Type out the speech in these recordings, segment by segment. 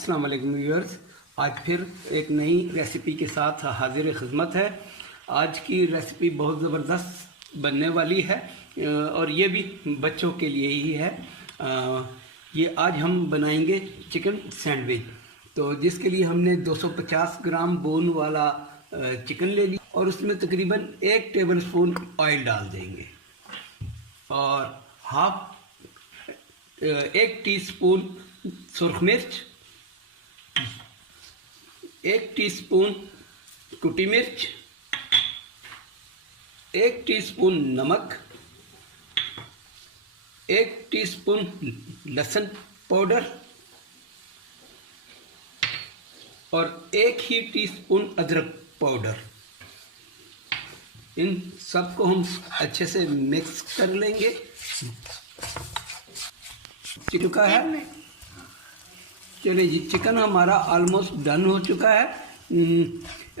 अस्सलाम वालेकुम व्यूअर्स। आज फिर एक नई रेसिपी के साथ हाजिर खिदमत है। आज की रेसिपी बहुत ज़बरदस्त बनने वाली है और ये भी बच्चों के लिए ही है। ये आज हम बनाएंगे चिकन सैंडविच। तो जिसके लिए हमने 250 ग्राम बोन वाला चिकन ले लिया और उसमें तकरीबन 1 टेबल स्पून ऑयल डाल देंगे और एक टीस्पून सुरख मिर्च, 1 टीस्पून कुटी मिर्च, 1 टीस्पून नमक, 1 टीस्पून लहसुन पाउडर और 1 ही टीस्पून अदरक पाउडर। इन सबको हम अच्छे से मिक्स कर लेंगे। चुका है, चलिए जी, चिकन हमारा ऑलमोस्ट डन हो चुका है।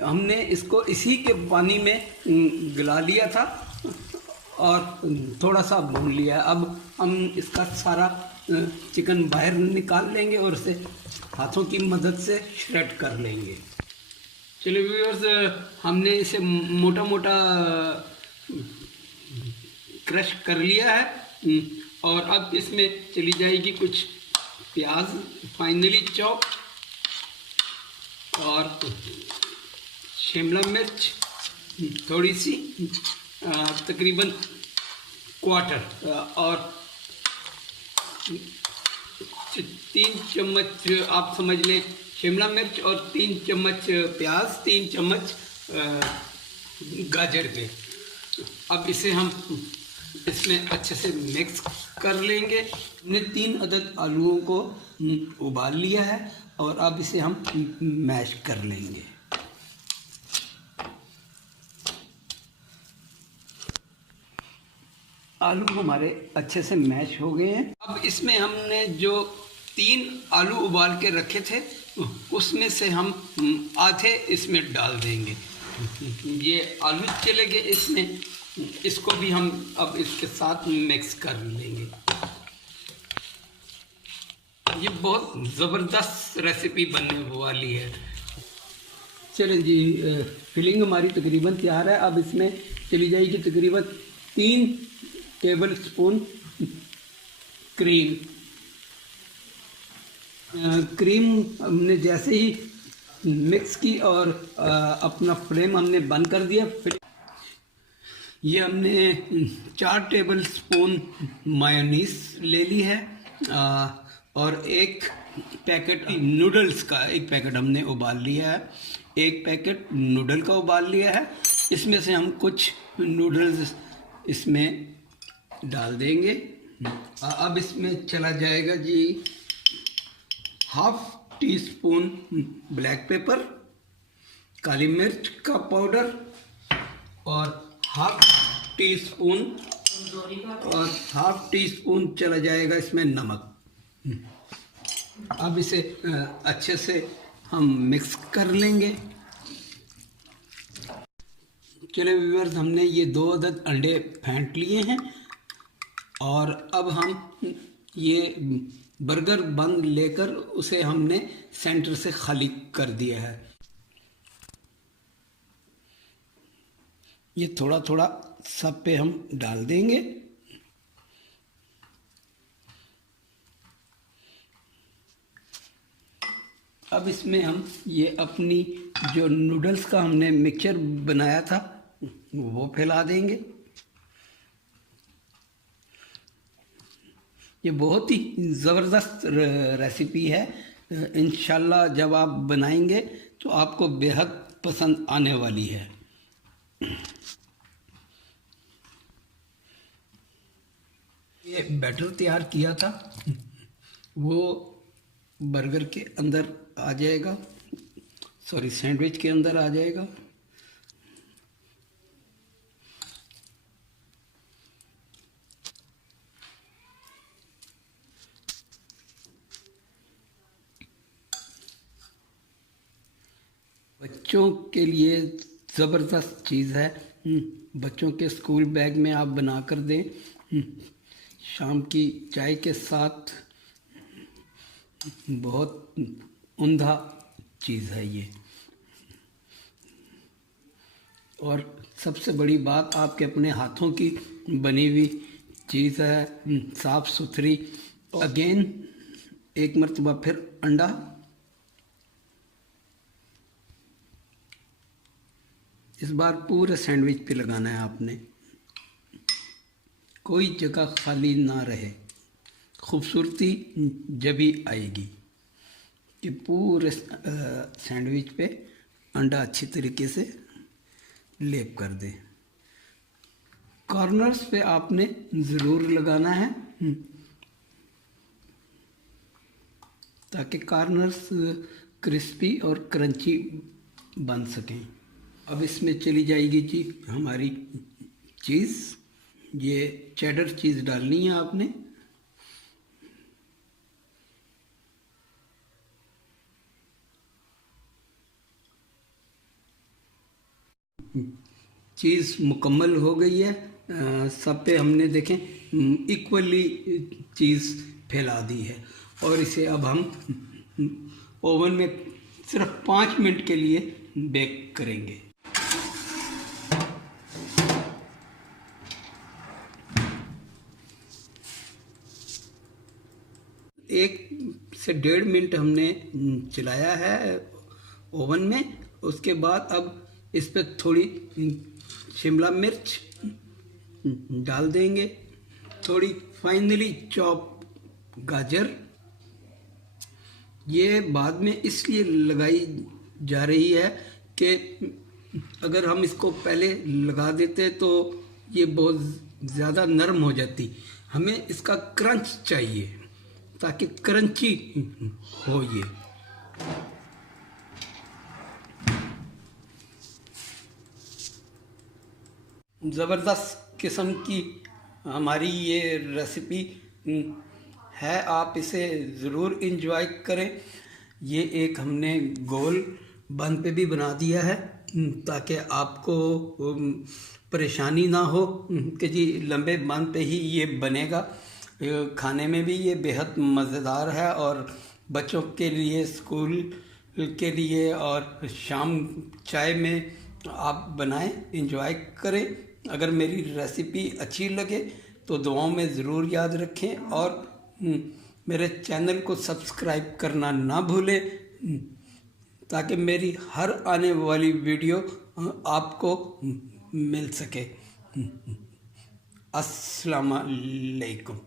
हमने इसको इसी के पानी में गला लिया था और थोड़ा सा भून लिया है। अब हम इसका सारा चिकन बाहर निकाल लेंगे और इसे हाथों की मदद से श्रेड कर लेंगे। चलिए व्यूअर्स, हमने इसे मोटा मोटा क्रश कर लिया है और अब इसमें चली जाएगी कुछ प्याज फाइनली चॉप और शिमला मिर्च थोड़ी सी, तकरीबन क्वार्टर, और 3 चम्मच आप समझ लें शिमला मिर्च और 3 चम्मच प्याज, 3 चम्मच गाजर के। अब इसे हम इसमें अच्छे से मिक्स कर लेंगे। हमने 3 अदद आलूओं को उबाल लिया है और अब इसे हम मैश कर लेंगे। आलू हमारे अच्छे से मैश हो गए हैं। अब इसमें हमने जो 3 आलू उबाल के रखे थे उसमें से हम आधे इसमें डाल देंगे। ये आलू चले गए इसमें, इसको भी हम अब इसके साथ मिक्स कर लेंगे। ये बहुत ज़बरदस्त रेसिपी बनने वाली है। चलिए जी, फिलिंग हमारी तकरीबन तैयार है। अब इसमें चली जाएगी तकरीबन 3 टेबल स्पून क्रीम। क्रीम हमने जैसे ही मिक्स की और अपना फ्लेम हमने बंद कर दिया। फिर ये हमने 4 टेबल स्पून मायोनीज ले ली है और 1 पैकेट नूडल्स का 1 पैकेट हमने उबाल लिया है। 1 पैकेट नूडल का उबाल लिया है। इसमें से हम कुछ नूडल्स इसमें डाल देंगे। अब इसमें चला जाएगा जी ½ टीस्पून ब्लैक पेपर, काली मिर्च का पाउडर और ½ टीस्पून और ½ टीस्पून चला जाएगा इसमें नमक। अब इसे अच्छे से हम मिक्स कर लेंगे। चलिए व्यूअर्स, हमने ये 2 अदद अंडे फेंट लिए हैं और अब हम ये बर्गर बन लेकर उसे हमने सेंटर से खाली कर दिया है। ये थोड़ा थोड़ा सब पे हम डाल देंगे। अब इसमें हम ये अपनी जो नूडल्स का हमने मिक्सचर बनाया था वो फैला देंगे। ये बहुत ही ज़बरदस्त रेसिपी है। इंशाल्लाह जब आप बनाएंगे तो आपको बेहद पसंद आने वाली है। ये बैटर तैयार किया था वो बर्गर के अंदर आ जाएगा, सॉरी सैंडविच के अंदर आ जाएगा। बच्चों के लिए ज़बरदस्त चीज़ है। बच्चों के स्कूल बैग में आप बना कर दें, शाम की चाय के साथ बहुत उम्दा चीज़ है ये। और सबसे बड़ी बात, आपके अपने हाथों की बनी हुई चीज़ है, साफ़ सुथरी। अगेन एक मरतबा फिर अंडा, इस बार पूरे सैंडविच पे लगाना है आपने, कोई जगह खाली ना रहे। खूबसूरती जभी आएगी कि पूरे सैंडविच पे अंडा अच्छी तरीके से लेप कर दें। कॉर्नर्स पे आपने ज़रूर लगाना है ताकि कॉर्नर्स क्रिस्पी और क्रंची बन सकें। अब इसमें चली जाएगी जी हमारी चीज़। ये चेडर चीज़ डालनी है आपने। चीज़ मुकम्मल हो गई है। सब पे हमने देखें इक्वली चीज़ फैला दी है। और इसे अब हम ओवन में सिर्फ 5 मिनट के लिए बेक करेंगे। 1 से 1.5 मिनट हमने चलाया है ओवन में। उसके बाद अब इस पर थोड़ी शिमला मिर्च डाल देंगे, थोड़ी फाइनली चॉप गाजर। ये बाद में इसलिए लगाई जा रही है कि अगर हम इसको पहले लगा देते तो ये बहुत ज़्यादा नरम हो जाती। हमें इसका क्रंच चाहिए ताकि क्रंची हो ये। ज़बरदस्त किस्म की हमारी ये रेसिपी है, आप इसे ज़रूर इंजॉय करें। ये एक हमने गोल बन पे भी बना दिया है ताकि आपको परेशानी ना हो कि जी लंबे बन पे ही ये बनेगा। खाने में भी ये बेहद मज़ेदार है और बच्चों के लिए, स्कूल के लिए और शाम चाय में आप बनाएं, इंजॉय करें। अगर मेरी रेसिपी अच्छी लगे तो दुआओं में ज़रूर याद रखें और मेरे चैनल को सब्सक्राइब करना ना भूलें ताकि मेरी हर आने वाली वीडियो आपको मिल सके। अस्सलाम वालेकुम।